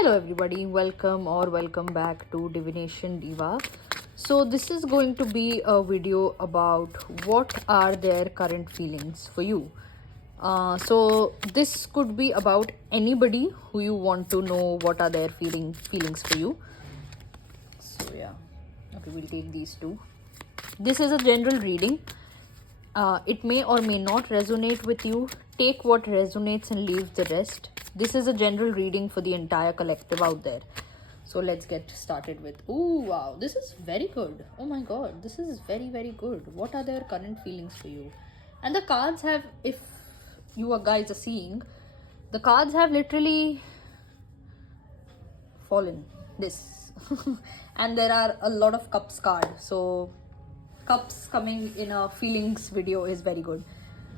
Hello everybody, welcome back to Divination Diva. So this is going to be a video about what are their current feelings for you. So this could be about anybody who you want to know what are their feelings for you. So yeah, okay, we'll take these two. This is a general reading. It may or may not resonate with you. Take what resonates and leave the rest. This is a general reading for the entire collective out there. So let's get started with, oh wow, this is very good. Oh my god, this is very good. What are their current feelings for you? And the cards have, if you guys are seeing, the cards have literally fallen this and there are a lot of cups card. So cups coming in a feelings video is very good.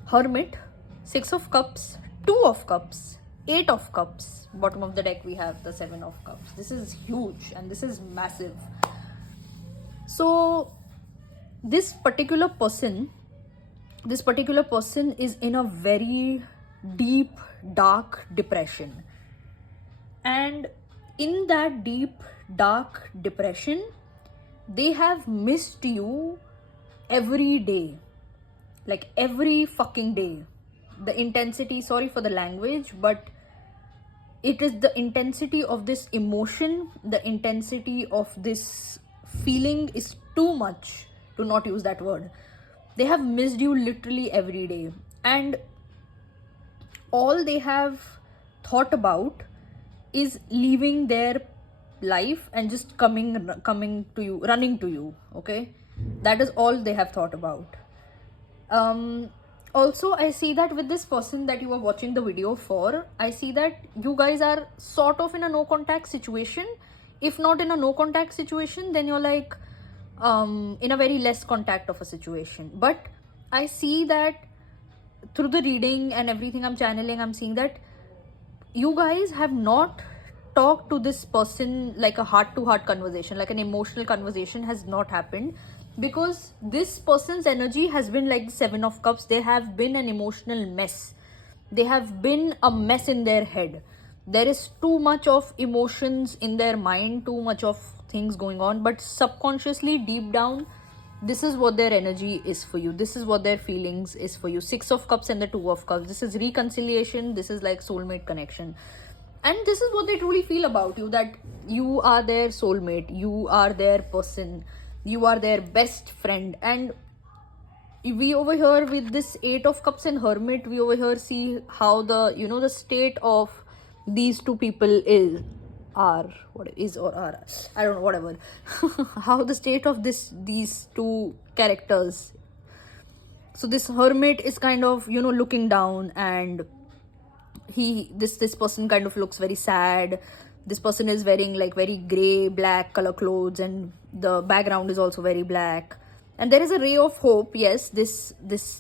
Hermit, 6 of cups, 2 of cups, 8 of cups. Bottom of the deck we have the 7 of cups. This is huge and this is massive. So this particular person is in a very deep dark depression, and in that deep dark depression they have missed you every day, like every fucking day. The intensity, sorry for the language, but it is the intensity of this emotion, the intensity of this feeling is too much to not use that word. They have missed you literally every day, and all they have thought about is leaving their life and just coming to you, running to you. Okay, that is all they have thought about. Also I see that with this person that you are watching the video for, I see that you guys are sort of in a no contact situation. If not in a no contact situation, then you're like in a very less contact of a situation. But I see that through the reading and everything I'm channeling, I'm seeing that you guys have not talked to this person like a heart-to-heart conversation, like an emotional conversation has not happened, because this person's energy has been like the 7 of cups. They have been an emotional mess. They have been a mess in their head. There is too much of emotions in their mind, too much of things going on, but subconsciously deep down this is what their energy is for you. This is what their feelings is for you. 6 of cups and the 2 of cups. This is reconciliation. This is like soulmate connection. And this is what they truly feel about you, that you are their soulmate. You are their person. You are their best friend. And we over here with this 8 of cups and hermit, we over here see how the, you know, the state of these two people is, are, what is or are, I don't know, whatever. How the state of these two characters. So this hermit is kind of, you know, looking down, and this person kind of looks very sad. This person is wearing like very gray black color clothes, and the background is also very black, and there is a ray of hope. Yes, this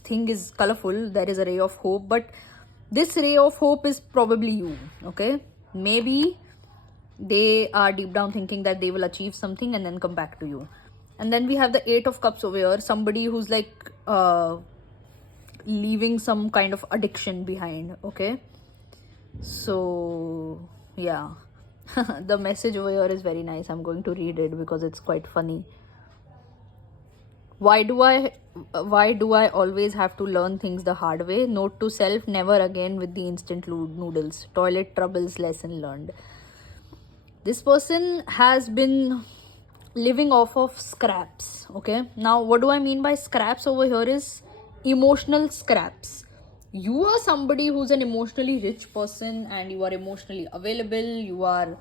thing is colorful. There is a ray of hope, but this ray of hope is probably you. Okay, maybe they are deep down thinking that they will achieve something and then come back to you. And then we have the 8 of cups over here, somebody who's like leaving some kind of addiction behind. Okay, so yeah. The message over here is very nice. I'm going to read it because it's quite funny. Why do I always have to learn things the hard way? Note to self, never again with the instant noodles. Toilet troubles, lesson learned. This person has been living off of scraps. Okay, now what do I mean by scraps over here is emotional scraps. You are somebody who's an emotionally rich person, and you are emotionally available. You are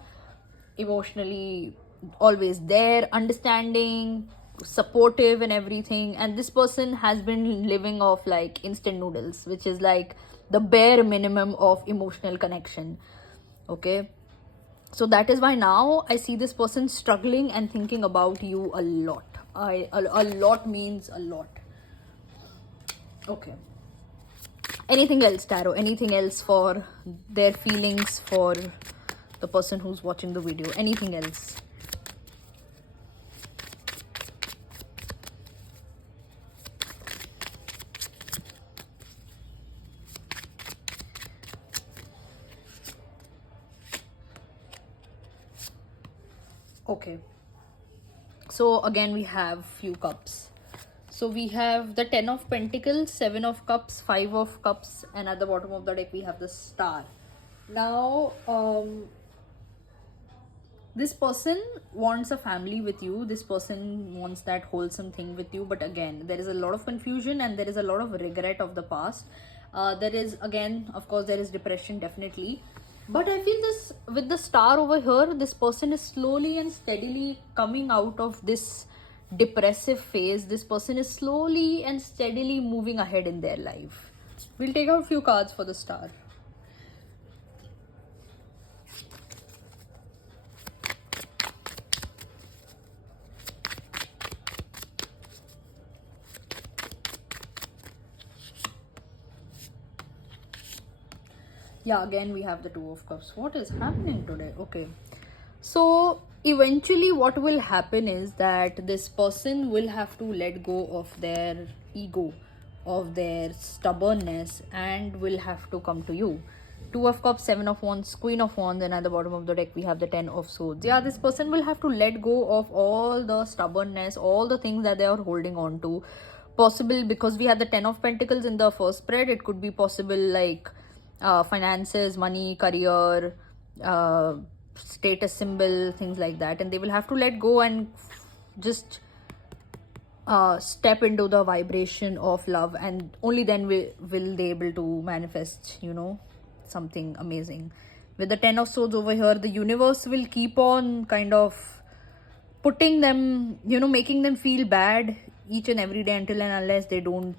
emotionally always there, understanding, supportive and everything. And this person has been living off like instant noodles, which is like the bare minimum of emotional connection. Okay, so that is why now I see this person struggling and thinking about you a lot. A lot means a lot. Okay, anything else, tarot? Anything else for their feelings for the person who's watching the video? Anything else? Okay. So again we have few cups. So we have the 10 of Pentacles, 7 of Cups, 5 of Cups, and at the bottom of the deck we have the Star. Now, this person wants a family with you. This person wants that wholesome thing with you. But again, there is a lot of confusion and there is a lot of regret of the past. There is, again, of course, there is depression, definitely. But I feel this, with the Star over here, this person is slowly and steadily coming out of this depressive phase. This person is slowly and steadily moving ahead in their life. We'll take out a few cards for the Star. Yeah, again we have the Two of Cups. What is happening today? Okay, so eventually what will happen is that this person will have to let go of their ego, of their stubbornness, and will have to come to you. Two of Cups, 7 of Wands, Queen of Wands, and at the bottom of the deck we have the 10 of Swords. Yeah, this person will have to let go of all the stubbornness, all the things that they are holding on to. Possible, because we had the 10 of Pentacles in the first spread, it could be possible like finances, money, career, status symbol, things like that, and they will have to let go and just step into the vibration of love, and only then will they able to manifest, you know, something amazing. With the 10 of Swords over here, the universe will keep on kind of putting them, you know, making them feel bad each and every day until and unless they don't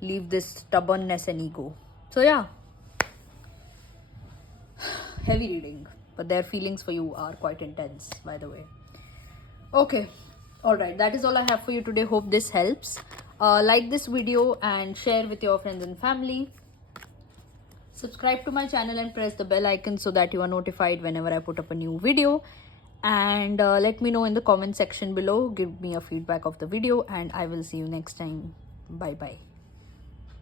leave this stubbornness and ego. So yeah, heavy reading, but their feelings for you are quite intense, by the way. Okay, all right, that is all I have for you today. Hope this helps. Like this video and share with your friends and family. Subscribe to my channel and press the bell icon so that you are notified whenever I put up a new video. And let me know in the comment section below. Give me a feedback of the video, and I will see you next time. Bye bye.